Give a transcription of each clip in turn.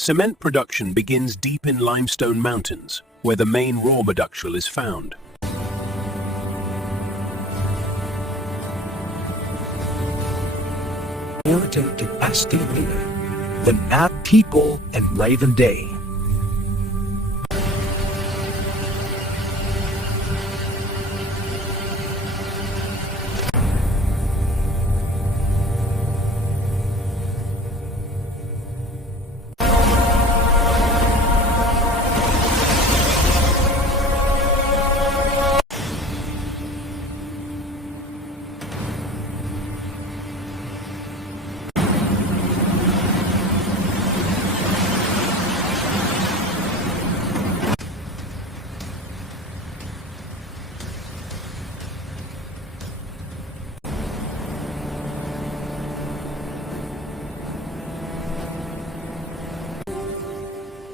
Cement production begins deep in limestone mountains, where the main raw material is found. Narrative to Asti the map people and Raven Day.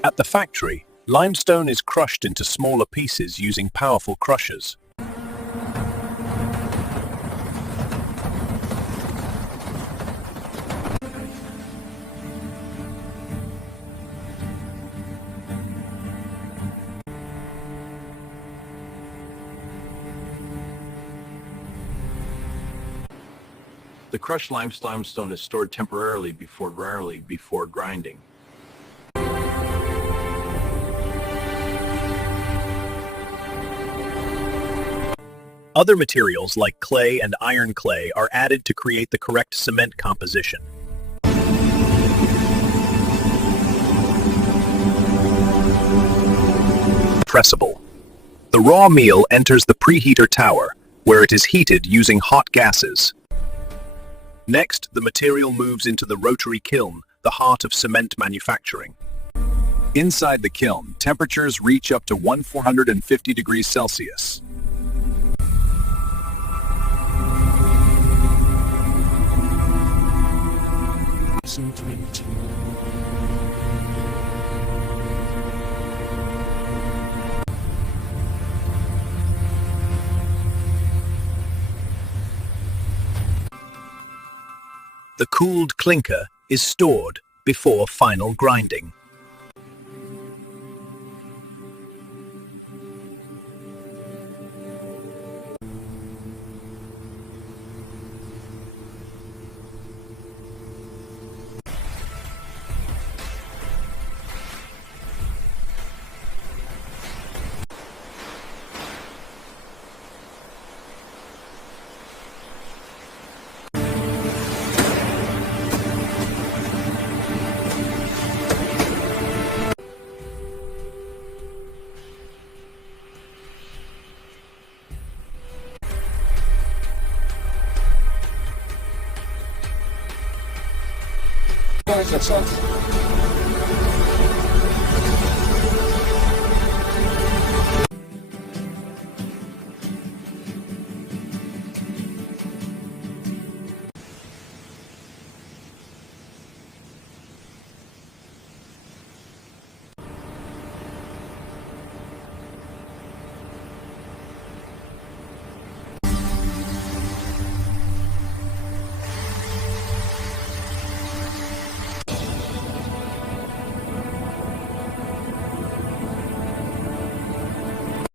At the factory, limestone is crushed into smaller pieces using powerful crushers. The crushed limestone is stored temporarily before grinding. Other materials like clay and iron clay are added to create the correct cement composition. Pressable. The raw meal enters the preheater tower, where it is heated using hot gases. Next, the material moves into the rotary kiln, the heart of cement manufacturing. Inside the kiln, temperatures reach up to 1450 degrees Celsius. The cooled clinker is stored before final grinding.